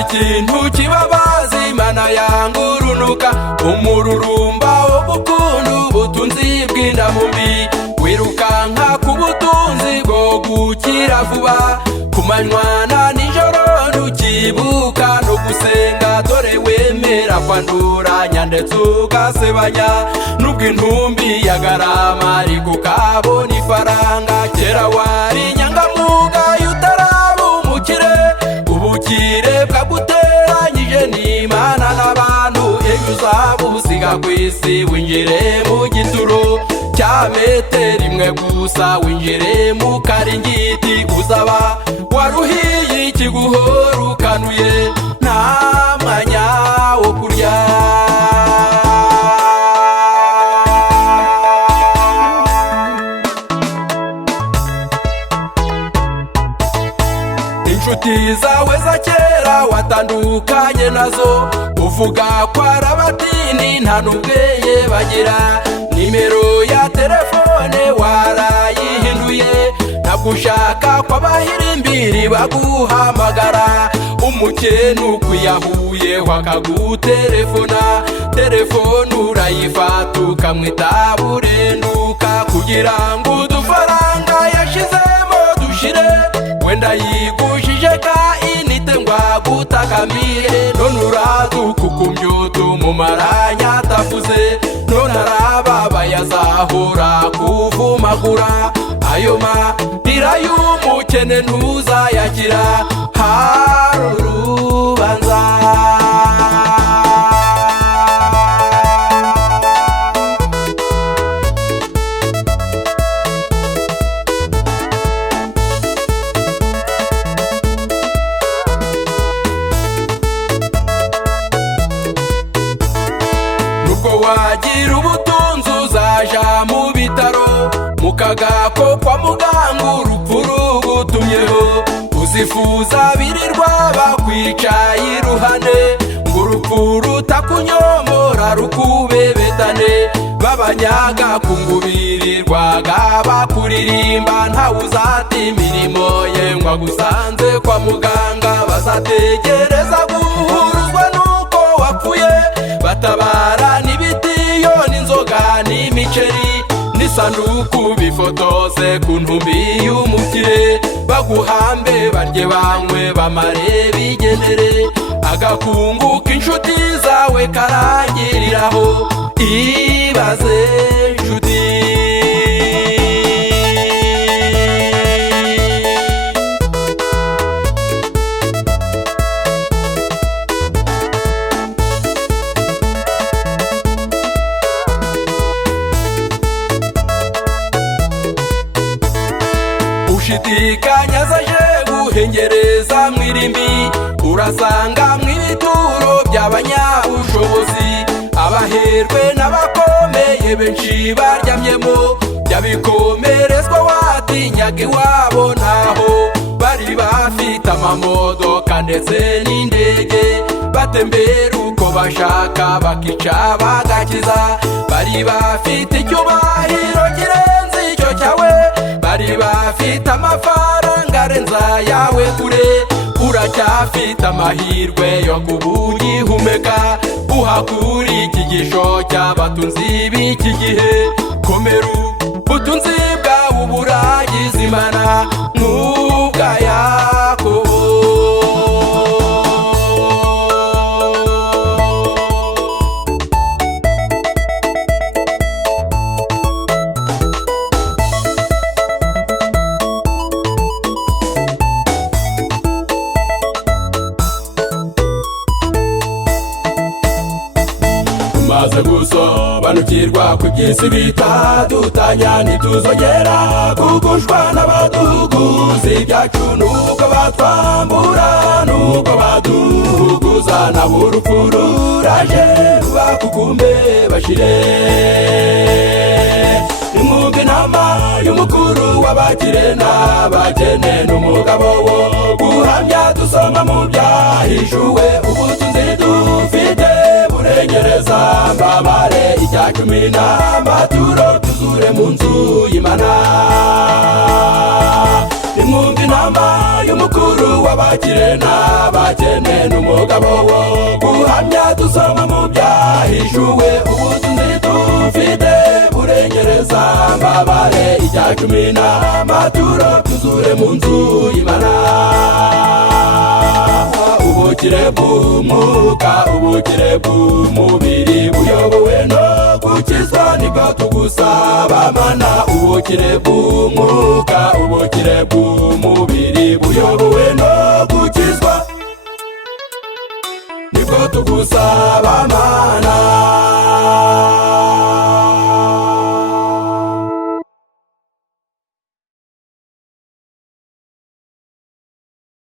ikintu kibabaza Imana yangurunuka umururumba wo gukunda ubutunzi bw'indamumbi wirukanka ku butunzi bwo gukira vuba ku manywa na nijoro ntukibuka no gusenga dore wemera kwanduranya ndetse ugasebanya nubwo intumbi yagarama ariko ukabona ifaranga kera wari inyangamugayo utaraba umukire ubukire bwaguteranyije n'Imana n'abantu ejo uzaba usiga ku isi winjire mu gituro cya metero imwe gusa winjire mu karingiti uzaba waruhiye ikiguhora ukanuye nta mwanya wo kurya inshuti zawe za kera watandukanye nazo uvuga ko ari abatini nta n'ubwenge bagira nimero ya telefone warayihinduye ntabwo ushaka ko abahirimbiri baguhamagara umukene ukwiyahuye wakagutelefona telefone urayifata ukamwitaba urenduka kugira ngo udufaranga yashizemo dushire wenda yigushije ka inite ngo agutakamire none uradukukumbyutu mu maranya atavuze none arababaye azahora kuvumagura ayo marira y'umukene ntuzayakira hari urubanza wagira ubutunzi uzaja mu bitaro mu kagako kwa muganga urupfu rugutumyeho uzifuza birirwa bakwicaye iruhande ngo urupfu rutakunyomora rukubebetane babanyaga kungubirirwaga bakuririmba ntawe uzata imirimo ye ngo agusanze kwa muganga bazategereza guhuruzwa nuko wapfuye batabara n'ibitiyo n'inzoga n'imiceri n'isanduku bifotoze ku ntumbi y'umukire baguhambe barye banywe bamare bigenere agakungu k'inshuti zawe karangiriraho ibaze nshuti ushidikanya zaje guhengereza mwirimbi urasanga mw'ibituro by'abanyabushobozi abaherwe n'abakomeye benshi baryamyemo byabikomerezwa watinyaga iwabo naho bari bafite amamodoka ndetse n'indege batembera uko bashaka bakica bagakiza bari bafite icyubahiro kirenze icyo cyawe bari bafite amafaranga arenza yawe kure uracyafite amahirwe yo kubugihumeka uhakura ikigisho cy'abatunzi b'iki gihe komeru ubutunzi bwawe buragize Imana n'ubwa Yakobo tumaze gusobanukirwa ku by'isi bitadutanya ntituzongera kugushwa n'abaduguzi ibyacu nuko batwambura nuko baduhuguza nabo urupfu ruraje rubakukumbe bashire nimwumve inama y'umukuru w'abakire n'abakene n'umugabo wo guhamya dusoma mu byahishuwe ubutunzi dufite burengereza mbabare icya cumi n'amaturo tuzure mu nzu y'Imana imwumva inama y'umukuru w'abakire n'abakene n'umugabo wo guhamya dusoma mu byahishuwe ubutunzi dufite burengereza mbabare ijya cumi n'amaturo byuzure mu nzu y'Imana ubukire bw'umwuka ubukire bw'umubiri buyobowe no gukizwa nibwo tugusaba Mana ubukire bw'umwuka ubukire bw'umubiri buyobowe no gukizwa nibwo tugusaba Mana